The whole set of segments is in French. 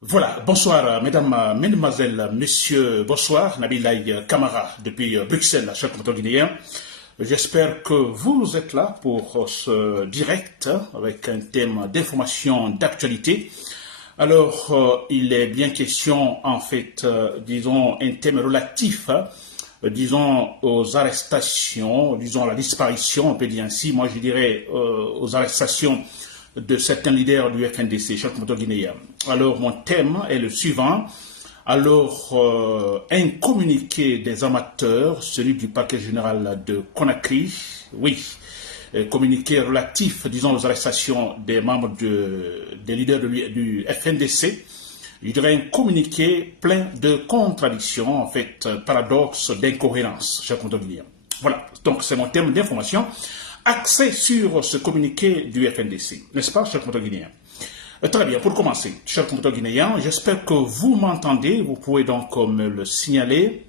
Voilà, bonsoir mesdames, mesdemoiselles, messieurs, bonsoir, Nabilaï Kamara depuis Bruxelles, cher compatriote guinéen. J'espère que vous êtes là pour ce direct avec un thème d'information d'actualité. Alors, il est bien question, en fait, disons, un thème relatif, disons, aux arrestations, disons, à la disparition, on peut dire ainsi, moi je dirais aux arrestations de certains leaders du FNDC, chers compatriotes guinéens. Alors, mon thème est le suivant. Alors, un communiqué des amateurs, celui du parquet général de Conakry, oui, communiqué relatif, disons, aux arrestations des membres des leaders du FNDC. Je dirais un communiqué plein de contradictions, en fait, paradoxes, d'incohérences, chers compatriotes guinéens. Voilà, donc c'est mon thème d'information axé sur ce communiqué du FNDC, n'est-ce pas, chers compatriotes guinéens? Très bien, pour commencer, chers compatriotes guinéens, j'espère que vous m'entendez, vous pouvez donc me le signaler,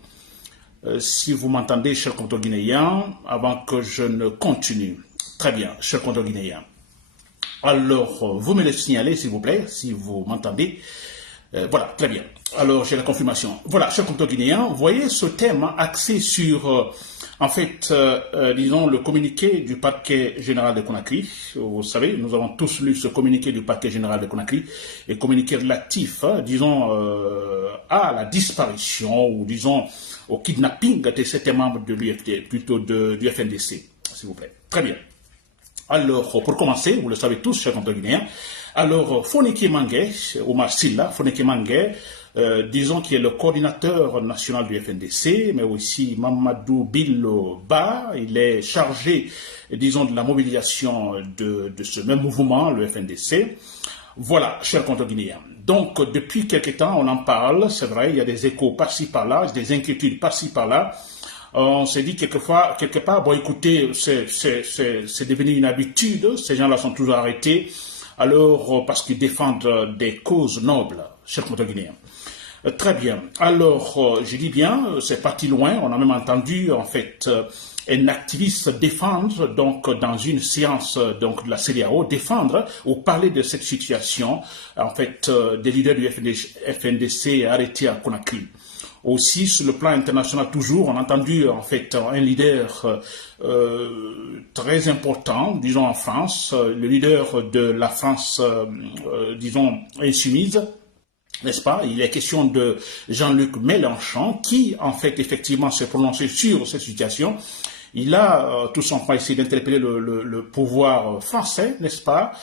si vous m'entendez, chers compatriotes guinéens, avant que je ne continue. Très bien, chers compatriotes guinéens. Alors, vous me le signalez, s'il vous plaît, si vous m'entendez. Voilà, très bien. Alors, j'ai la confirmation. Voilà, chers compatriotes guinéens, vous voyez ce thème axé sur... En fait, disons, le communiqué du parquet général de Conakry, vous savez, nous avons tous lu ce communiqué du parquet général de Conakry, et communiqué relatif, disons, à la disparition, ou disons, au kidnapping de certains membres de l'UFD, plutôt du FNDC, s'il vous plaît. Très bien. Alors, pour commencer, vous le savez tous, chers compatriotes guinéens, alors, Foneke Mangué, Omar Silla, Foneke Mangué, disons qu'il est le coordinateur national du FNDC, mais aussi Mamadou Billo Ba, il est chargé, disons, de la mobilisation de ce même mouvement, le FNDC. Voilà, chers compatriotes guinéens. Donc, depuis quelque temps, on en parle, c'est vrai, il y a des échos par-ci par-là, des inquiétudes par-ci par-là. On s'est dit quelque part, bon écoutez, c'est devenu une habitude, ces gens-là sont toujours arrêtés, alors parce qu'ils défendent des causes nobles, chers compatriotes guinéens. Très bien. Alors, je dis bien, c'est parti loin. On a même entendu, en fait, un activiste défendre, donc, dans une séance, donc, de la CEDEAO, défendre ou parler de cette situation, en fait, des leaders du FNDC arrêtés à Conakry. Aussi, sur le plan international, toujours, on a entendu, en fait, un leader très important, disons, en France, le leader de la France, disons, insoumise, n'est-ce pas? Il est question de Jean-Luc Mélenchon qui, en fait, effectivement, s'est prononcé sur cette situation. Il a tout simplement essayé d'interpeller le pouvoir français, n'est-ce pas?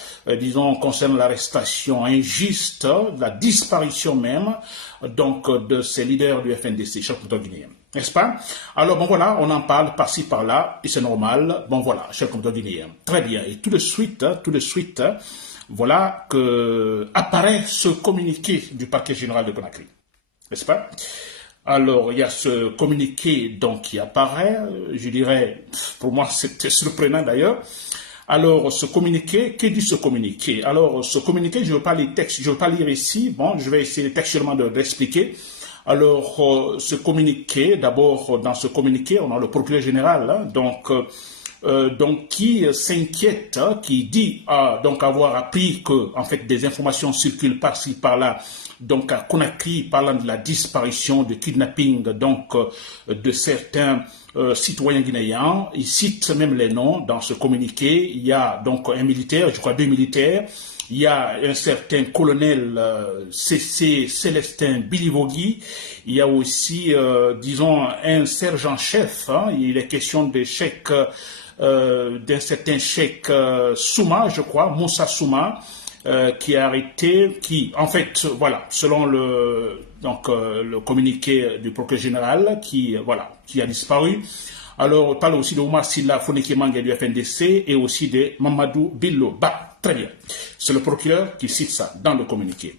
Disons, concernant l'arrestation injuste, la disparition même, donc, de ces leaders du FNDC, chers compatriotes guinéens. N'est-ce pas? Alors, bon, voilà, on en parle par-ci, par-là, et c'est normal. Bon, voilà, chers compatriotes guinéens. Très bien. Et tout de suite, voilà que apparaît ce communiqué du parquet général de Conakry, n'est-ce pas? Alors, il y a ce communiqué donc qui apparaît, je dirais, pour moi c'était surprenant d'ailleurs. Alors, ce communiqué, que dit ce communiqué? Alors, ce communiqué, je ne veux pas lire texte, je ne veux pas lire ici, bon, je vais essayer textuellement d'expliquer. Alors, ce communiqué, d'abord, dans ce communiqué, on a le procureur général, hein, donc qui s'inquiète, qui dit donc avoir appris que en fait des informations circulent par-ci par-là, donc à Conakry, parlant de la disparition, de kidnapping, donc de certains citoyens guinéens. Il cite même les noms dans ce communiqué. Il y a donc un militaire, je crois 2 militaires. Il y a un certain colonel C.C. Célestin Bilivogui. Il y a aussi, disons, un sergent-chef. Hein. Il est question des chèques, d'un certain cheikh Souma, je crois, Moussa Souma, qui est arrêté, qui, en fait, voilà, selon le communiqué du procureur général, qui a disparu. Alors, on parle aussi de Omar Silla Foneke Mangué du FNDC et aussi de Mamadou Billo Ba. Très bien. C'est le procureur qui cite ça dans le communiqué.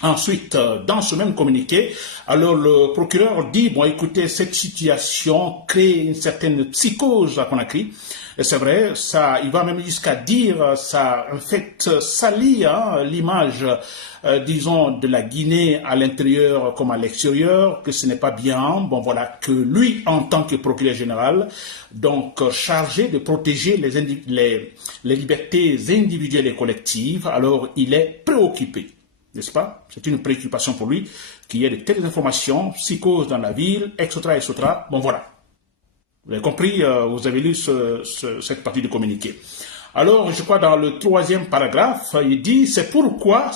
Ensuite, dans ce même communiqué, alors le procureur dit, bon écoutez, cette situation crée une certaine psychose à Conakry. Et c'est vrai, ça, il va même jusqu'à dire, ça en fait salit l'image, disons, de la Guinée à l'intérieur comme à l'extérieur, que ce n'est pas bien. Bon voilà, que lui, en tant que procureur général, donc chargé de protéger les libertés individuelles et collectives, alors il est préoccupé. n'est-ce pas? C'est une préoccupation pour lui qu'il y ait de telles informations, psychose dans la ville, etc., etc. Bon, voilà. Vous avez compris, vous avez lu cette partie du communiqué. Alors, je crois dans le troisième paragraphe, il dit, c'est pourquoi,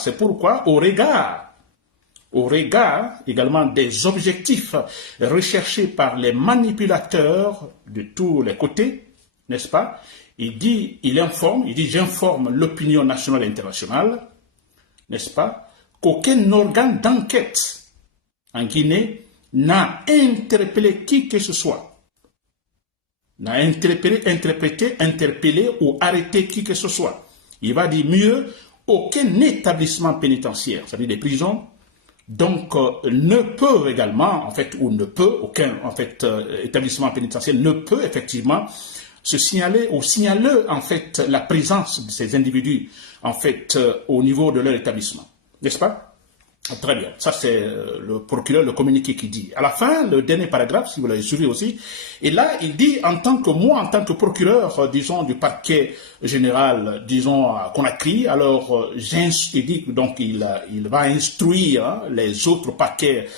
au regard également des objectifs recherchés par les manipulateurs de tous les côtés, n'est-ce pas? Il dit, j'informe l'opinion nationale et internationale, n'est-ce pas, qu'aucun organe d'enquête en Guinée n'a interpellé qui que ce soit, n'a interpellé ou arrêté qui que ce soit. Il va dire mieux, aucun établissement pénitentiaire, c'est-à-dire des prisons, donc ne peut également, aucun établissement pénitentiaire ne peut effectivement se signaler ou signaler en fait la présence de ces individus en fait au niveau de leur établissement, n'est-ce pas? Très bien, ça c'est le procureur, le communiqué qui dit. À la fin, le dernier paragraphe, si vous l'avez suivi aussi, et là il dit en tant que procureur, disons du parquet général, disons à Conakry, alors il dit donc il va instruire les autres parquets,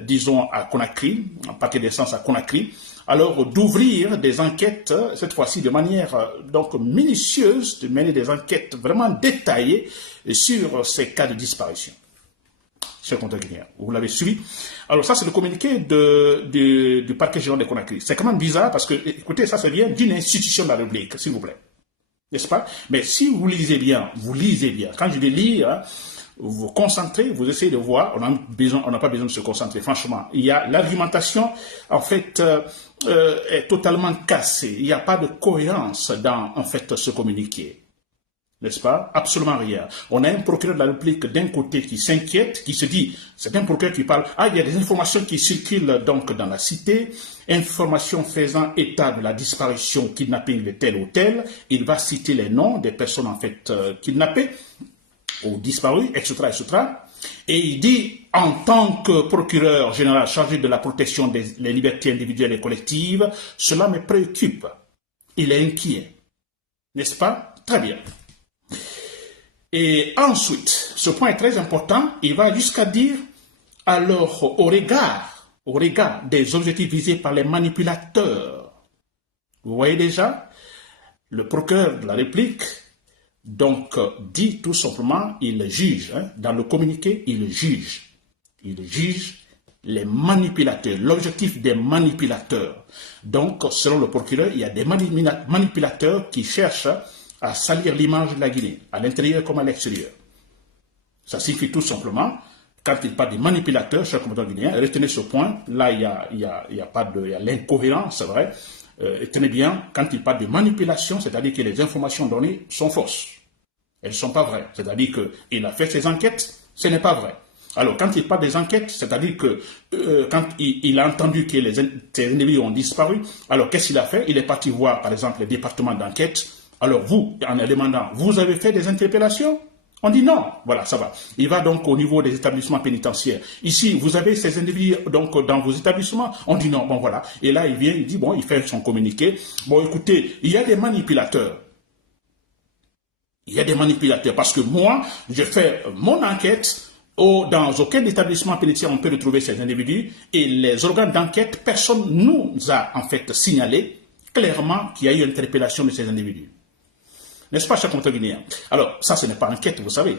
disons à Conakry, un parquet d'essence à Conakry, alors d'ouvrir des enquêtes, cette fois-ci de manière donc minutieuse, de mener des enquêtes vraiment détaillées sur ces cas de disparition. Chers conterguinéens, vous l'avez suivi. Alors ça, c'est le communiqué du parquet général de Conakry. C'est quand même bizarre parce que, écoutez, ça vient d'une institution de la République, s'il vous plaît. N'est-ce pas? Mais si vous lisez bien. Quand je vais lire, vous concentrez, vous essayez de voir, on n'a pas besoin de se concentrer, franchement. Il y a l'argumentation, en fait, est totalement cassée. Il n'y a pas de cohérence dans, en fait, ce communiqué. N'est-ce pas? Absolument rien. On a un procureur de la République d'un côté qui s'inquiète, qui se dit, c'est un procureur qui parle, il y a des informations qui circulent donc dans la cité, informations faisant état de la disparition, kidnapping de tel ou tel, il va citer les noms des personnes en fait kidnappées ou disparues, etc., etc. Et il dit, en tant que procureur général chargé de la protection des libertés individuelles et collectives, cela me préoccupe. Il est inquiet. N'est-ce pas? Très bien. Et ensuite, ce point est très important, il va jusqu'à dire, alors au regard des objectifs visés par les manipulateurs, vous voyez déjà, le procureur de la République, donc, dit tout simplement, il juge, dans le communiqué, il juge les manipulateurs, l'objectif des manipulateurs. Donc, selon le procureur, il y a des manipulateurs qui cherchent à salir l'image de la Guinée, à l'intérieur comme à l'extérieur. Ça signifie tout simplement, quand il parle des manipulateurs, chers compatriotes guinéens, retenez ce point, là il y a l'incohérence, c'est vrai. Tenez bien, quand il parle de manipulation, c'est-à-dire que les informations données sont fausses. Elles ne sont pas vraies. C'est-à-dire qu'il a fait ses enquêtes, ce n'est pas vrai. Alors, quand il parle des enquêtes, c'est-à-dire que quand il a entendu que ces individus ont disparu, alors qu'est-ce qu'il a fait? Il est parti voir, par exemple, les départements d'enquête. Alors vous, en demandant, vous avez fait des interpellations? On dit non, voilà, ça va. Il va donc au niveau des établissements pénitentiaires. Ici, vous avez ces individus donc dans vos établissements? On dit non, bon voilà. Et là, il vient, il dit, bon, il fait son communiqué. Bon, écoutez, il y a des manipulateurs. Il y a des manipulateurs parce que moi, je fais mon enquête. Dans aucun établissement pénitentiaire, on peut retrouver ces individus. Et les organes d'enquête, personne nous a en fait signalé clairement qu'il y a eu une interpellation de ces individus. N'est-ce pas, chers compatriotes guinéens? Alors, ça, ce n'est pas enquête, vous savez.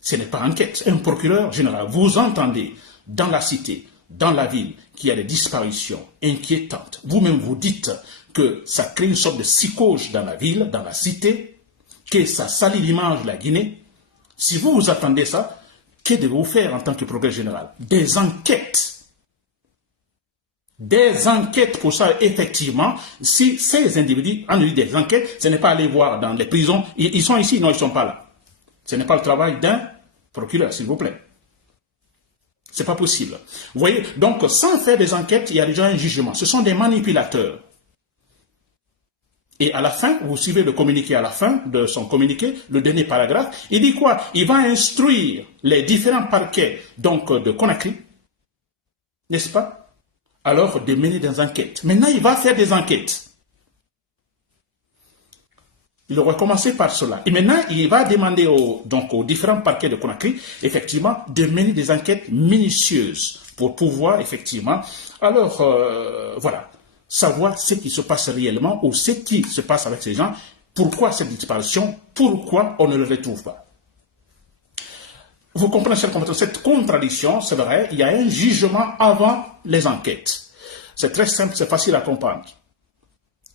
Ce n'est pas enquête. Un procureur général, vous entendez dans la cité, dans la ville, qu'il y a des disparitions inquiétantes. Vous-même, vous dites que ça crée une sorte de psychose dans la ville, dans la cité, que ça salit l'image de la Guinée. Si vous attendez ça, que devez-vous faire en tant que procureur général? Des enquêtes. Des enquêtes pour ça, effectivement, si ces individus ont eu des enquêtes, ce n'est pas aller voir dans les prisons, ils sont ici, non, ils ne sont pas là. Ce n'est pas le travail d'un procureur, s'il vous plaît. Ce n'est pas possible. Vous voyez, donc sans faire des enquêtes, il y a déjà un jugement. Ce sont des manipulateurs. Et à la fin, vous suivez le communiqué à la fin de son communiqué, le dernier paragraphe, il dit quoi? Il va instruire les différents parquets donc de Conakry, n'est-ce pas? Alors de mener des enquêtes. Maintenant, il va faire des enquêtes. Il aurait commencé par cela. Et maintenant, il va demander aux différents parquets de Conakry, effectivement, de mener des enquêtes minutieuses pour pouvoir, effectivement, alors, voilà, savoir ce qui se passe réellement ou ce qui se passe avec ces gens, pourquoi cette disparition, pourquoi on ne le retrouve pas. Vous comprenez cette contradiction, c'est vrai, il y a un jugement avant les enquêtes. C'est très simple, c'est facile à comprendre.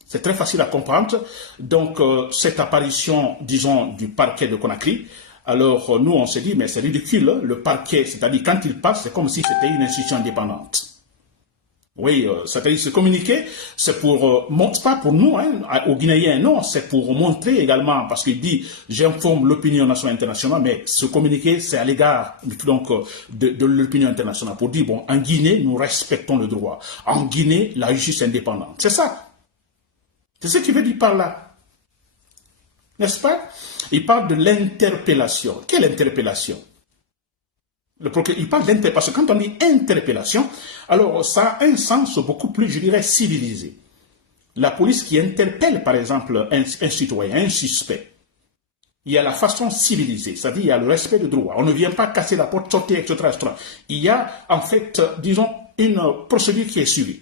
C'est très facile à comprendre. Donc, cette apparition, disons, du parquet de Conakry, alors nous, on s'est dit, mais c'est ridicule, le parquet, c'est-à-dire quand il passe, c'est comme si c'était une institution indépendante. Oui, c'est-à-dire ce communiqué, c'est pour, pas pour nous, hein, aux Guinéens, non, c'est pour montrer également, parce qu'il dit, j'informe l'opinion nationale internationale, mais ce communiqué, c'est à l'égard donc de l'opinion internationale, pour dire, bon, en Guinée, nous respectons le droit. En Guinée, la justice est indépendante. C'est ça. C'est ce qu'il veut dire par là. N'est-ce pas? Il parle de l'interpellation. Quelle interpellation? Il parle d'interpellation. Quand on dit interpellation, alors ça a un sens beaucoup plus, je dirais, civilisé. La police qui interpelle, par exemple, un citoyen, un suspect, il y a la façon civilisée, c'est-à-dire il y a le respect du droit. On ne vient pas casser la porte, sortir, etc., etc. Il y a, en fait, disons, une procédure qui est suivie.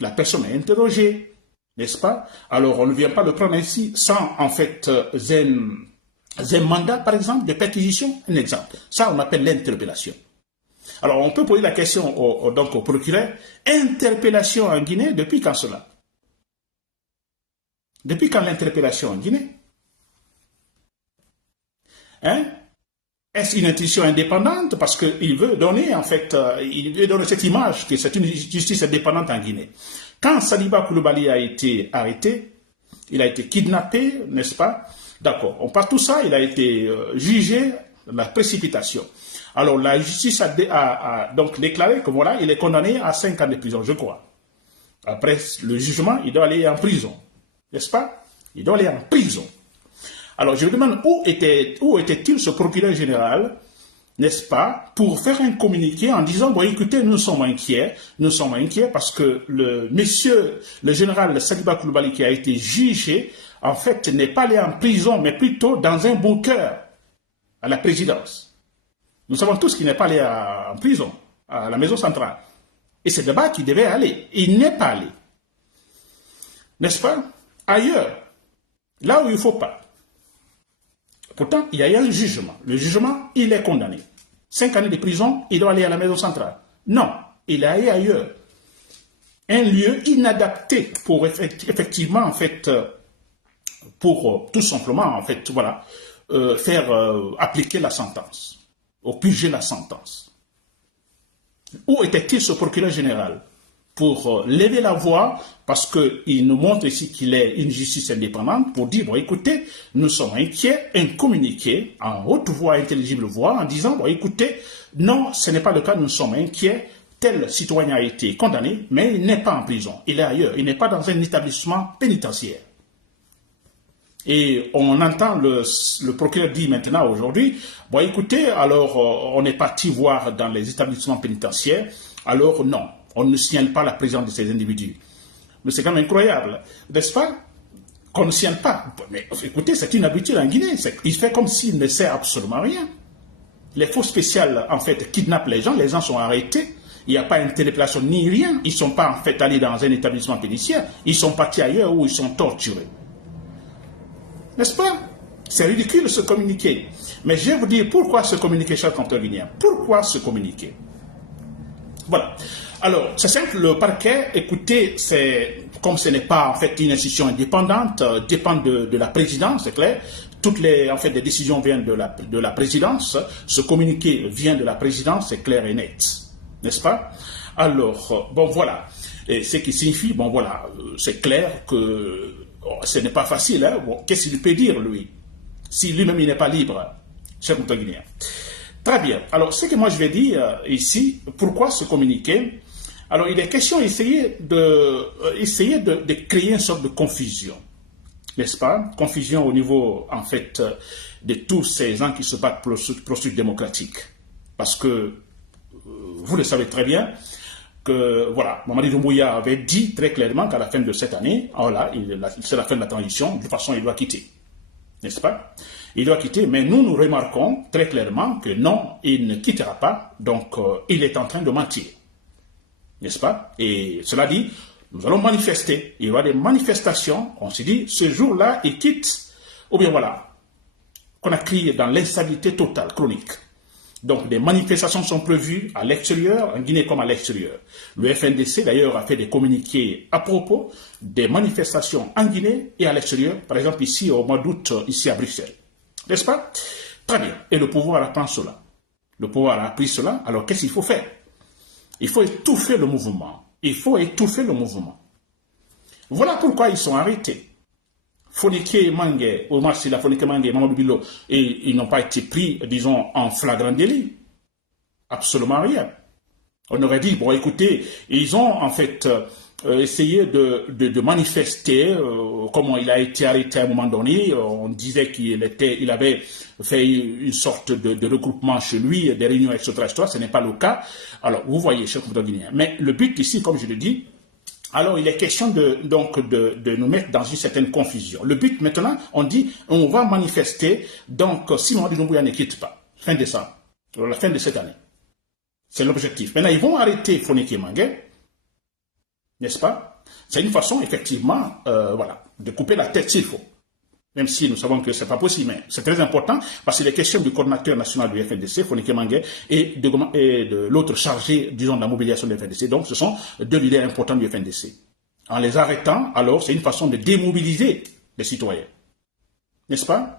La personne est interrogée, n'est-ce pas? Alors, on ne vient pas le prendre ainsi sans, en fait, un mandat, par exemple, de perquisition, un exemple. Ça, on appelle l'interpellation. Alors, on peut poser la question donc au procureur, interpellation en Guinée, depuis quand cela? Depuis quand l'interpellation en Guinée? Hein? Est-ce une institution indépendante? Parce qu'il veut donner, en fait, il veut donner cette image que c'est une justice indépendante en Guinée. Quand Saliba Coulibaly a été arrêté, il a été kidnappé, n'est-ce pas? D'accord, on passe tout ça, il a été jugé dans la précipitation. Alors la justice a donc déclaré que voilà, il est condamné à 5 ans de prison, je crois. Après le jugement, il doit aller en prison, n'est-ce pas? Il doit aller en prison. Alors je me demande où était-il ce procureur général, n'est-ce pas, pour faire un communiqué en disant, bon écoutez, nous sommes inquiets parce que le général Saliba Coulibaly qui a été jugé, en fait, n'est pas allé en prison, mais plutôt dans un bunker à la présidence. Nous savons tous qu'il n'est pas allé en prison, à la maison centrale. Et c'est là-bas qu'il devait aller. Il n'est pas allé. N'est-ce pas? Ailleurs, là où il ne faut pas. Pourtant, il y a eu un jugement. Le jugement, il est condamné. 5 années de prison, il doit aller à la maison centrale. Non, il est allé ailleurs. Un lieu inadapté pour effectivement, en fait, pour tout simplement, en fait, voilà, faire appliquer la sentence, ou purger la sentence. Où était-il ce procureur général? Pour lever la voix, parce qu'il nous montre ici qu'il est une justice indépendante, pour dire, bon écoutez, nous sommes inquiets, un communiqué en haute voix, intelligible voix, en disant, bon écoutez, non, ce n'est pas le cas, nous sommes inquiets, tel citoyen a été condamné, mais il n'est pas en prison, il est ailleurs, il n'est pas dans un établissement pénitentiaire. Et on entend le procureur dire maintenant aujourd'hui, bon écoutez, alors on est parti voir dans les établissements pénitentiaires, alors non. On ne signale pas la présence de ces individus. Mais c'est quand même incroyable, n'est-ce pas? Qu'on ne signale pas. Mais écoutez, c'est une habitude en Guinée. Il fait comme s'il ne sert absolument rien. Les forces spéciales, en fait, kidnappent les gens sont arrêtés. Il n'y a pas d'interpellation ni rien. Ils ne sont pas, en fait, allés dans un établissement pénitentiaire. Ils sont partis ailleurs où ils sont torturés. N'est-ce pas? C'est ridicule ce communiqué. Mais je vais vous dire pourquoi ce communiqué, chers compteurs guinéens. Pourquoi ce communiqué? Voilà. Alors, c'est simple, le parquet, écoutez, comme ce n'est pas en fait une institution indépendante, dépend de la présidence, c'est clair. Toutes les décisions viennent de la présidence. Ce communiqué vient de la présidence, c'est clair et net, n'est-ce pas? Alors, bon voilà. Et ce qui signifie, bon voilà, c'est clair que ce n'est pas facile. Hein? Bon, qu'est-ce qu'il peut dire, lui? Si lui-même il n'est pas libre, cher Guinéen. Très bien. Alors, ce que moi je vais dire ici, pourquoi ce communiqué? Alors, il est question d'essayer de créer une sorte de confusion, n'est-ce pas? Confusion au niveau, en fait, de tous ces gens qui se battent pour le processus démocratique. Parce que, vous le savez très bien, que, voilà, Mamadi Doumbouya avait dit très clairement qu'à la fin de cette année, voilà, c'est la fin de la transition, de toute façon, il doit quitter. N'est-ce pas? Il doit quitter, mais nous remarquons très clairement que non, il ne quittera pas, donc il est en train de mentir. N'est-ce pas? Et cela dit, nous allons manifester, il y aura des manifestations, on s'est dit, ce jour-là, il quitte, ou bien voilà, qu'on a crié dans l'instabilité totale, chronique. Donc des manifestations sont prévues à l'extérieur, en Guinée comme à l'extérieur. Le FNDC d'ailleurs a fait des communiqués à propos des manifestations en Guinée et à l'extérieur, par exemple ici au mois d'août, ici à Bruxelles. N'est-ce pas? Très bien. Et le pouvoir apprend cela. Le pouvoir a appris cela, alors qu'est-ce qu'il faut faire? Il faut étouffer le mouvement. Il faut étouffer le mouvement. Voilà pourquoi ils sont arrêtés. Fonike Mangé, Omar Sila, Fonike Mangé, Mamadou Bilo, et ils n'ont pas été pris, disons, en flagrant délit. Absolument rien. On aurait dit, bon, écoutez, ils ont en fait essayé de manifester, comment il a été arrêté à un moment donné. On disait qu'il avait fait une sorte de regroupement chez lui, des réunions, etc. Ce n'est pas le cas. Alors, vous voyez, chers compatriotes guinéens. Mais le but ici, comme je le dis, alors, il est question de nous mettre dans une certaine confusion. Le but, maintenant, on dit, on va manifester, donc, si Mamadi Doumbouya ne quitte pas, fin décembre, la fin de cette année. C'est l'objectif. Maintenant, ils vont arrêter Fonike Mangé, n'est-ce pas? C'est une façon, effectivement, voilà, de couper la tête s'il faut. Même si nous savons que ce n'est pas possible, mais c'est très important parce qu'il est question du coordinateur national du FNDC, Fonike Mangé, et de l'autre chargé, disons, de la mobilisation du FNDC. Donc, ce sont deux leaders importants du FNDC. En les arrêtant, alors, c'est une façon de démobiliser les citoyens. N'est-ce pas?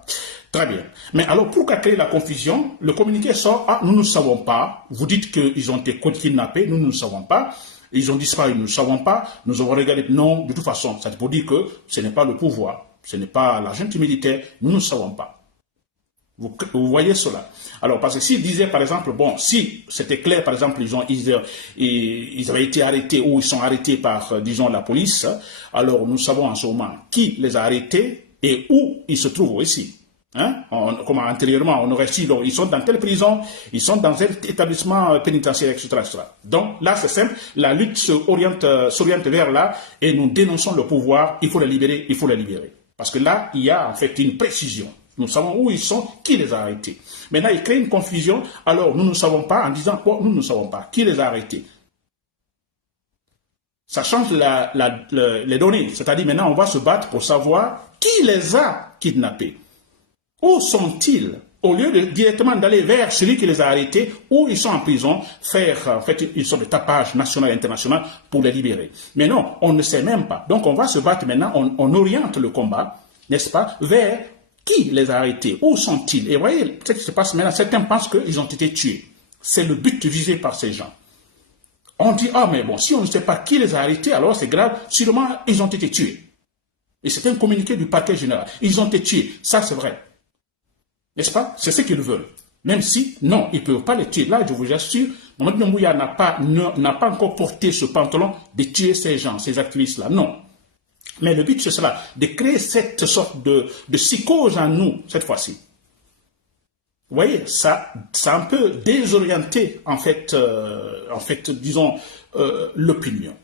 Très bien. Mais alors, pourquoi créer la confusion? Le communiqué sort, ah, nous ne savons pas. Vous dites qu'ils ont été kidnappés, nous ne savons pas. Ils ont disparu, nous ne savons pas. Nous avons regardé. Non, de toute façon, ça veut dire que ce n'est pas le pouvoir. Ce n'est pas la junte militaire, nous ne savons pas. Vous voyez cela. Alors, parce que s'ils disaient, par exemple, bon, si c'était clair, par exemple, ils avaient été arrêtés ou ils sont arrêtés par, disons, la police, alors nous savons en ce moment qui les a arrêtés et où ils se trouvent aussi. Hein? Comme antérieurement, on aurait dit, donc, ils sont dans telle prison, ils sont dans tel établissement pénitentiaire, etc., etc. Donc là, c'est simple, la lutte s'oriente vers là et nous dénonçons le pouvoir, il faut les libérer, il faut les libérer. Parce que là, il y a en fait une précision. Nous savons où ils sont, qui les a arrêtés. Maintenant, ils créent une confusion. Alors, nous ne savons pas, en disant quoi, nous ne savons pas qui les a arrêtés. Ça change les données. C'est-à-dire, maintenant, on va se battre pour savoir qui les a kidnappés. Où sont-ils? Au lieu de directement d'aller vers celui qui les a arrêtés, où ils sont en prison, faire en fait une sorte de tapage national et international pour les libérer. Mais non, on ne sait même pas. Donc on va se battre maintenant, on oriente le combat, n'est-ce pas, vers qui les a arrêtés, où sont-ils? Et vous voyez ce qui se passe maintenant, certains pensent qu'ils ont été tués. C'est le but visé par ces gens. On dit, ah mais bon, si on ne sait pas qui les a arrêtés, alors c'est grave, sûrement ils ont été tués. Et c'est un communiqué du parquet général. Ils ont été tués, ça c'est vrai. N'est-ce pas? C'est ce qu'ils veulent. Même si, non, ils ne peuvent pas les tuer. Là, je vous assure, Mamadi Doumbouya n'a pas encore porté ce pantalon de tuer ces gens, ces activistes-là. Non. Mais le but, c'est cela, de créer cette sorte de psychose en nous, cette fois-ci. Vous voyez, ça a un peu désorienté, en fait, disons, l'opinion.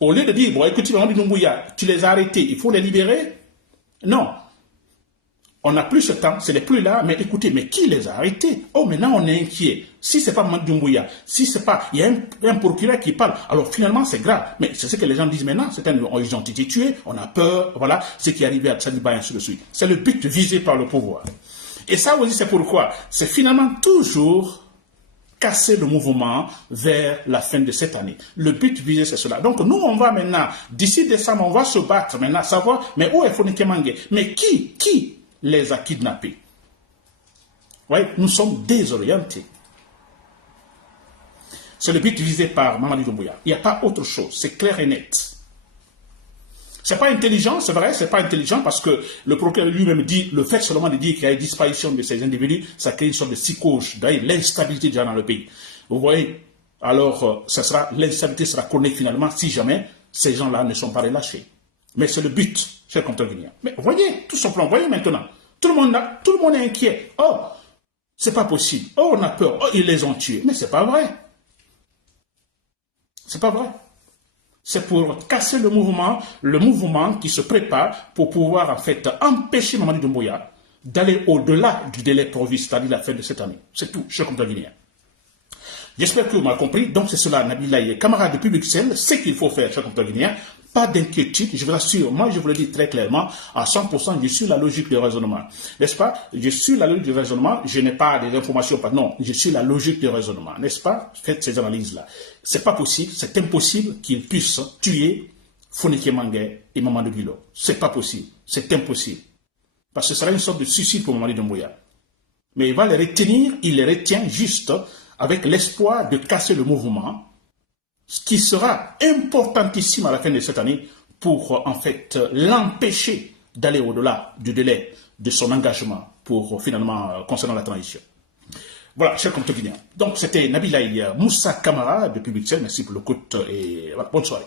Au lieu de dire, bon, écoutez, Mamadi Doumbouya, tu les as arrêtés, il faut les libérer. Non. On n'a plus ce temps, ce n'est plus là, mais écoutez, mais qui les a arrêtés? Oh, maintenant on est inquiet. Si ce n'est pas Mamadi Doumbouya, si c'est pas, il y a un procureur qui parle, alors finalement c'est grave. Mais c'est ce que les gens disent maintenant, ils ont été tués, on a peur, voilà, ce qui est arrivé à Tsadiba et ainsi de suite. C'est le but visé par le pouvoir. Et ça aussi c'est pourquoi, c'est finalement toujours casser le mouvement vers la fin de cette année. Le but visé, c'est cela. Donc nous, on va maintenant, d'ici décembre, on va se battre maintenant, savoir, mais où est Fonike Mangé? Mais qui les a kidnappés? Oui, nous sommes désorientés. C'est le but visé par Mamadi Doumbouya. Il n'y a pas autre chose, c'est clair et net. C'est pas intelligent, c'est vrai, c'est pas intelligent parce que le procureur lui-même dit, le fait seulement de dire qu'il y a une disparition de ces individus, ça crée une sorte de psychose, d'ailleurs l'instabilité déjà dans le pays. Vous voyez, alors l'instabilité sera connue finalement si jamais ces gens-là ne sont pas relâchés. Mais c'est le but, cher compatriotes guinéens. Mais voyez, tout simplement, voyez maintenant, tout le monde est inquiet. Oh, c'est pas possible. Oh, on a peur. Oh, ils les ont tués. Mais c'est pas vrai. C'est pas vrai. C'est pour casser le mouvement qui se prépare pour pouvoir en fait empêcher Mamadi Doumbouya d'aller au-delà du délai prévu, c'est-à-dire la fin de cette année. C'est tout, chers compatriotes guinéens. J'espère que vous m'avez compris. Donc c'est cela, Nabilaye Kamara depuis Bruxelles, ce qu'il faut faire, chers compatriotes guinéens. Pas d'inquiétude, je vous assure, moi je vous le dis très clairement, à 100%, je suis la logique de raisonnement. N'est-ce pas? Je suis la logique de raisonnement, je n'ai pas des informations, non, je suis la logique de raisonnement, n'est-ce pas? Faites ces analyses-là. C'est pas possible, c'est impossible qu'ils puissent tuer Fonike Mangué et Mamadou Bilo. C'est pas possible, c'est impossible. Parce que ce sera une sorte de suicide pour Mamadi Doumbouya. Mais il va les retenir, il les retient juste avec l'espoir de casser le mouvement, ce qui sera importantissime à la fin de cette année pour en fait l'empêcher d'aller au-delà du délai de son engagement pour finalement concernant la transition. Voilà, chers compatriotes guinéens. Donc c'était Nabilaye Moussa Kamara depuis Bruxelles. Merci pour l'écoute et voilà, bonne soirée.